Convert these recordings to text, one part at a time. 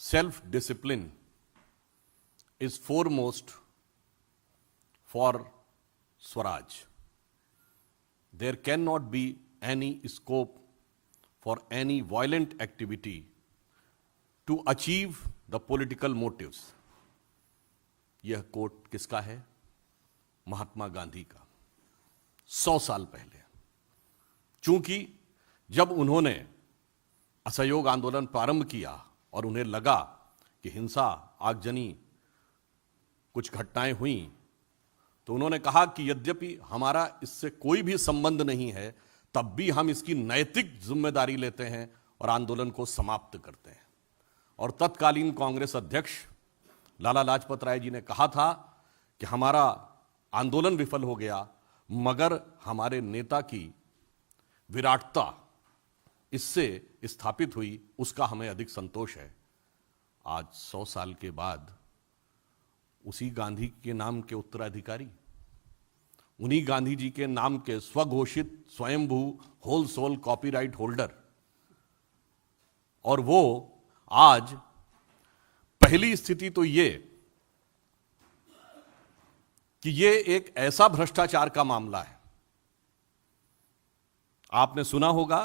self-discipline is foremost for Swaraj. There cannot be any scope for any violent activity to achieve the political motives. यह coat किसका है? महात्मा गांधी का, 100 साल पहले। चूंकि जब उन्होंने असहयोग आंदोलन प्रारंभ किया और उन्हें लगा कि हिंसा, आगजनी, कुछ घटनाएं हुई, तो उन्होंने कहा कि यद्यपि हमारा इससे कोई भी संबंध नहीं है, तब भी हम इसकी नैतिक जिम्मेदारी लेते हैं और आंदोलन को समाप्त करते हैं। और तत्कालीन कांग्रेस अध्यक्ष लाला लाजपत राय जी ने कहा था कि हमारा आंदोलन विफल हो गया, मगर हमारे नेता की विराटता इससे स्थापित हुई, उसका हमें अधिक संतोष है। आज 100 साल के बाद उसी गांधी के नाम के उत्तराधिकारी, उन्हीं गांधी जी के नाम के स्वघोषित स्वयंभू होल सोल कॉपीराइट होल्डर, और वो आज पहली स्थिति तो ये कि ये एक ऐसा भ्रष्टाचार का मामला है। आपने सुना होगा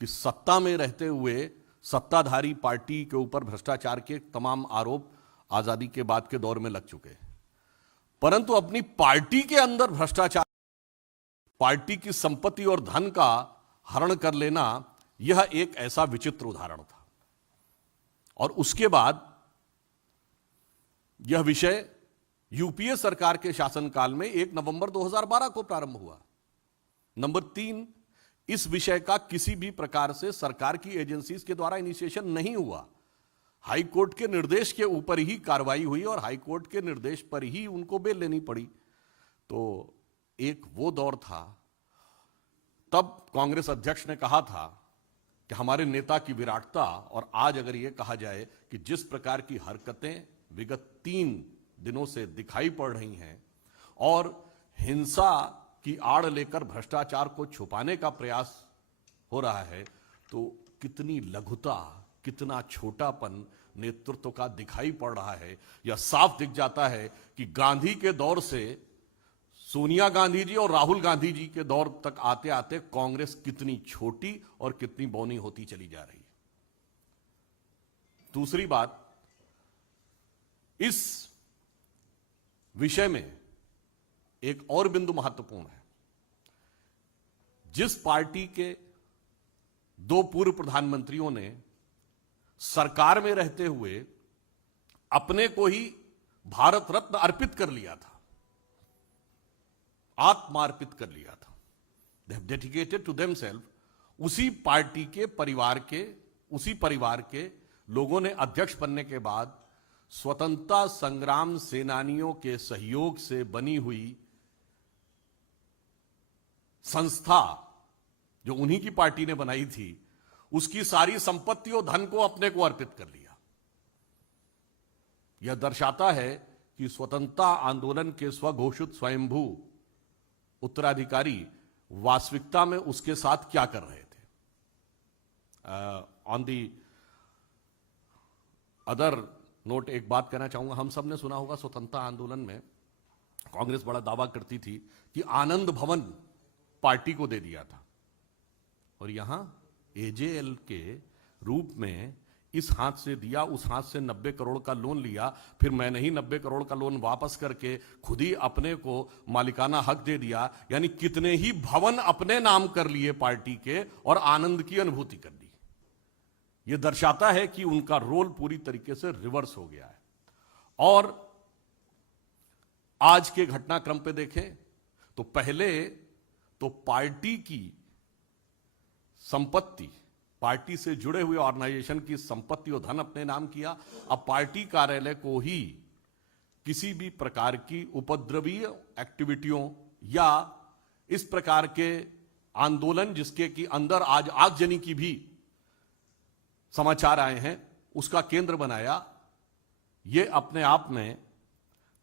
कि सत्ता में रहते हुए सत्ताधारी पार्टी के ऊपर भ्रष्टाचार के तमाम आरोप आजादी के बाद के दौर में लग चुके हैं, परंतु अपनी पार्टी के अंदर भ्रष्टाचार, पार्टी की संपत्ति और धन का हरण कर लेना, यह एक ऐसा विचित्र उदाहरण था। और उसके बाद यह विषय यूपीए सरकार के शासनकाल में 1 नवंबर 2012 को प्रारंभ हुआ। नंबर 3, इस विषय का किसी भी प्रकार से सरकार की एजेंसीज के द्वारा इनिशिएशन नहीं हुआ। हाई कोर्ट के निर्देश के ऊपर ही कार्रवाई हुई और हाई कोर्ट के निर्देश पर ही उनको बेल लेनी पड़ी। तो एक वो दौर था, तब कांग्रेस अध्यक्ष ने कहा था कि हमारे नेता की विराटता, और आज अगर यह कहा जाए कि जिस प्रकार की हरकतें विगत 3 दिनों से दिखाई पड़ रही हैं और हिंसा की आड़ लेकर भ्रष्टाचार को छुपाने का प्रयास हो रहा है, तो कितनी लघुता, कितना छोटापन नेतृत्व का दिखाई पड़ रहा है। यह साफ दिख जाता है कि गांधी के दौर से सोनिया गांधी जी और राहुल गांधी जी के दौर तक आते आते कांग्रेस कितनी छोटी और कितनी बौनी होती चली जा रही है। दूसरी बात, इस विषय में एक और बिंदु महत्वपूर्ण है। जिस पार्टी के 2 पूर्व प्रधानमंत्रियों ने सरकार में रहते हुए अपने को ही भारत रत्न अर्पित कर लिया था, आत्मार्पित कर लिया था, they have dedicated to themselves, उसी पार्टी के उसी परिवार के लोगों ने अध्यक्ष बनने के बाद स्वतंत्रता संग्राम सेनानियों के सहयोग से बनी हुई संस्था, जो उन्हीं की पार्टी ने बनाई थी, उसकी सारी संपत्ति और धन को अपने को अर्पित कर लिया। यह दर्शाता है कि स्वतंत्रता आंदोलन के स्वघोषित स्वयंभू उत्तराधिकारी वास्तविकता में उसके साथ क्या कर रहे थे। ऑन दी अदर नोट, एक बात कहना चाहूंगा, हम सब ने सुना होगा स्वतंत्रता आंदोलन में कांग्रेस बड़ा दावा करती थी कि आनंद भवन पार्टी को दे दिया था, और यहां एजेएल के रूप में इस हाथ से दिया, उस हाथ से 90 करोड़ का लोन लिया, फिर मैंने ही 90 करोड़ का लोन वापस करके खुद ही अपने को मालिकाना हक दे दिया। यानी कितने ही भवन अपने नाम कर लिए पार्टी के और आनंद की अनुभूति कर दी। यह दर्शाता है कि उनका रोल पूरी तरीके से रिवर्स हो गया है। और आज के घटनाक्रम पे देखें तो पहले तो पार्टी की संपत्ति, पार्टी से जुड़े हुए ऑर्गेनाइजेशन की संपत्ति और धन अपने नाम किया। अब पार्टी कार्यालय को ही किसी भी प्रकार की उपद्रवीय एक्टिविटियों या इस प्रकार के आंदोलन जिसके कि अंदर आज आगजनी की भी समाचार आए हैं, उसका केंद्र बनाया। यह अपने आप में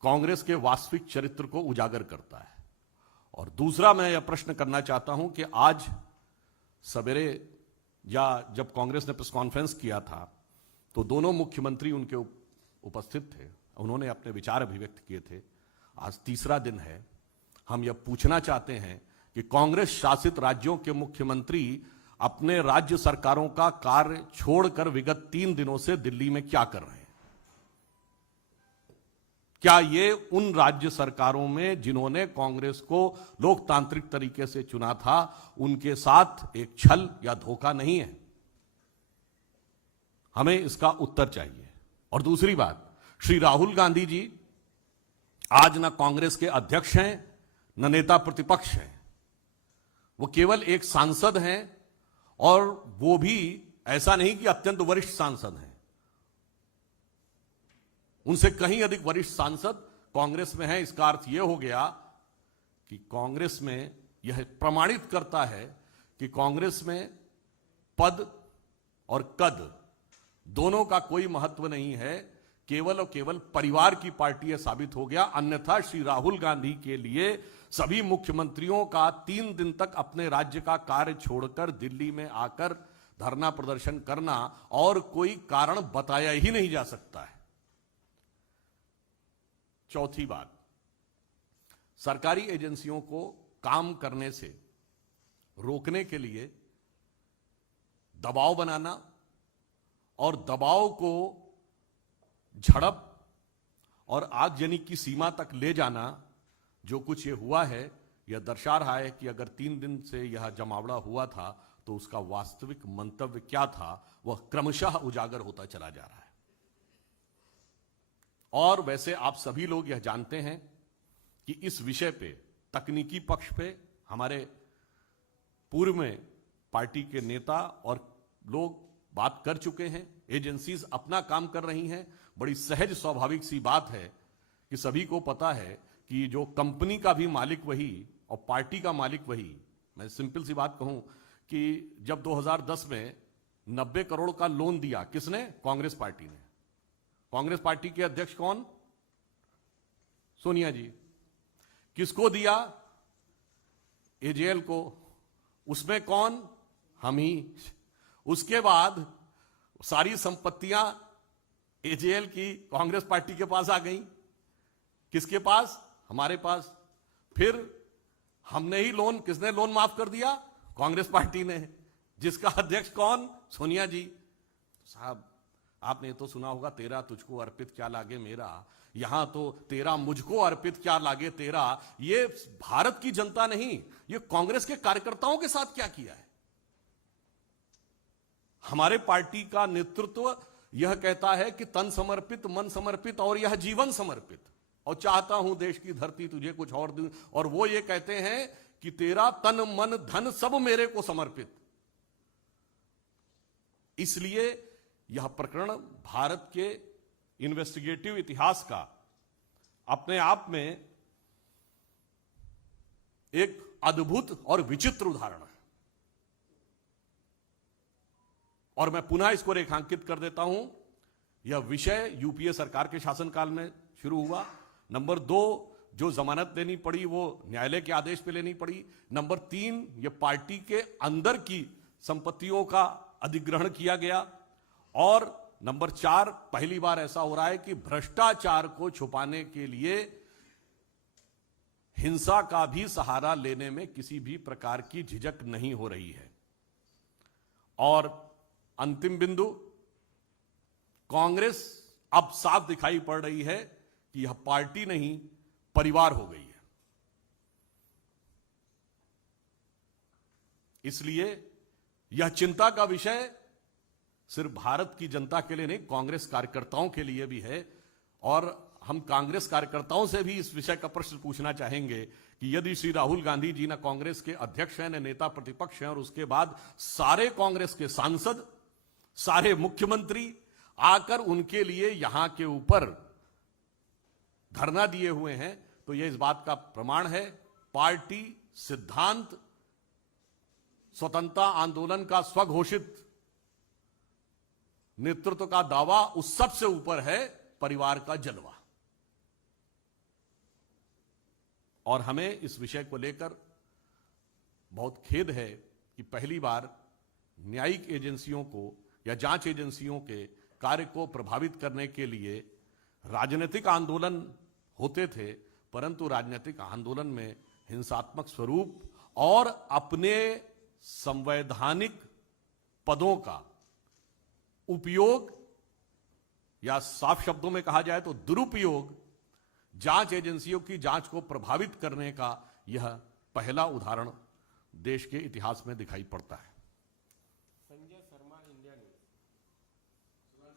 कांग्रेस के वास्तविक चरित्र को उजागर करता है। और दूसरा मैं यह प्रश्न करना चाहता हूं कि आज सवेरे या जब कांग्रेस ने प्रेस कॉन्फ्रेंस किया था, तो दोनों मुख्यमंत्री उनके उपस्थित थे, उन्होंने अपने विचार अभिव्यक्त किए थे। आज तीसरा दिन है। हम यह पूछना चाहते हैं कि कांग्रेस शासित राज्यों के मुख्यमंत्री अपने राज्य सरकारों का कार्य छोड़कर विगत 3 दिनों से दिल्ली में क्या कर रहे हैं? क्या ये उन राज्य सरकारों में जिन्होंने कांग्रेस को लोकतांत्रिक तरीके से चुना था, उनके साथ एक छल या धोखा नहीं है? हमें इसका उत्तर चाहिए। और दूसरी बात, श्री राहुल गांधी जी आज न कांग्रेस के अध्यक्ष हैं, न नेता प्रतिपक्ष हैं। वो केवल एक सांसद हैं, और वो भी ऐसा नहीं कि अत्यंत वरिष्ठ सांसद हैं। उनसे कहीं अधिक वरिष्ठ सांसद कांग्रेस में हैं। इसका अर्थ यह हो गया कि कांग्रेस में यह प्रमाणित करता है कि कांग्रेस में पद और कद दोनों का कोई महत्व नहीं है, केवल और केवल परिवार की पार्टी यह साबित हो गया। अन्यथा श्री राहुल गांधी के लिए सभी मुख्यमंत्रियों का 3 दिन तक अपने राज्य का कार्य छोड़कर दिल्ली में आकर धरना प्रदर्शन करना और कोई कारण बताया ही नहीं जा सकता है। चौथी बात, सरकारी एजेंसियों को काम करने से रोकने के लिए दबाव बनाना और दबाव को झड़प और आगजनी की सीमा तक ले जाना, जो कुछ ये हुआ है, यह दर्शा रहा है कि अगर 3 दिन से यह जमावड़ा हुआ था तो उसका वास्तविक मंतव्य क्या था, वह क्रमशः उजागर होता चला जा रहा है। और वैसे आप सभी लोग यह जानते हैं कि इस विषय पे, तकनीकी पक्ष पे, हमारे पूर्व में पार्टी के नेता और लोग बात कर चुके हैं। एजेंसीज अपना काम कर रही हैं। बड़ी सहज स्वाभाविक सी बात है कि सभी को पता है कि जो कंपनी का भी मालिक वही और पार्टी का मालिक वही। मैं सिंपल सी बात कहूं कि जब 2010 में 90 करोड़ का लोन दिया, किसने? कांग्रेस पार्टी ने। कांग्रेस पार्टी के अध्यक्ष कौन? सोनिया जी। किसको दिया? एजेएल को। उसमें कौन? हम ही। उसके बाद सारी संपत्तियां एजेएल की कांग्रेस पार्टी के पास आ गई। किसके पास? हमारे पास। फिर हमने ही लोन, किसने लोन माफ कर दिया? कांग्रेस पार्टी ने, जिसका अध्यक्ष कौन? सोनिया जी। साहब, आपने तो सुना होगा, तेरा तुझको अर्पित क्या लागे मेरा। यहां तो तेरा मुझको अर्पित क्या लागे तेरा। ये भारत की जनता नहीं, ये कांग्रेस के कार्यकर्ताओं के साथ क्या किया है। हमारे पार्टी का नेतृत्व यह कहता है कि तन समर्पित, मन समर्पित और यह जीवन समर्पित, और चाहता हूं देश की धरती तुझे कुछ और दूं। और वो ये कहते हैं कि तेरा तन मन धन सब मेरे को समर्पित। इसलिए यह प्रकरण भारत के इन्वेस्टिगेटिव इतिहास का अपने आप में एक अद्भुत और विचित्र उदाहरण है। और मैं पुनः इसको रेखांकित कर देता हूं। यह विषय यूपीए सरकार के शासनकाल में शुरू हुआ। नंबर 2, जो जमानत लेनी पड़ी वो न्यायालय के आदेश पे लेनी पड़ी। नंबर 3, यह पार्टी के अंदर की संपत्तियों का अधिग्रहण किया गया। और नंबर 4, पहली बार ऐसा हो रहा है कि भ्रष्टाचार को छुपाने के लिए हिंसा का भी सहारा लेने में किसी भी प्रकार की झिझक नहीं हो रही है। और अंतिम बिंदु, कांग्रेस अब साफ दिखाई पड़ रही है कि यह पार्टी नहीं, परिवार हो गई है। इसलिए यह चिंता का विषय सिर्फ भारत की जनता के लिए नहीं, कांग्रेस कार्यकर्ताओं के लिए भी है। और हम कांग्रेस कार्यकर्ताओं से भी इस विषय का प्रश्न पूछना चाहेंगे कि यदि श्री राहुल गांधी जी न कांग्रेस के अध्यक्ष हैं, न नेता प्रतिपक्ष हैं, और उसके बाद सारे कांग्रेस के सांसद, सारे मुख्यमंत्री आकर उनके लिए यहां के ऊपर धरना दिए हुए हैं, तो यह इस बात का प्रमाण है पार्टी सिद्धांत स्वतंत्रता आंदोलन का स्वघोषित नेतृत्व का दावा उस सबसे ऊपर है परिवार का जलवा। और हमें इस विषय को लेकर बहुत खेद है कि पहली बार न्यायिक एजेंसियों को या जांच एजेंसियों के कार्य को प्रभावित करने के लिए राजनीतिक आंदोलन होते थे, परंतु राजनीतिक आंदोलन में हिंसात्मक स्वरूप और अपने संवैधानिक पदों का उपयोग, या साफ शब्दों में कहा जाए तो दुरुपयोग, जांच एजेंसियों की जांच को प्रभावित करने का यह पहला उदाहरण देश के इतिहास में दिखाई पड़ता है।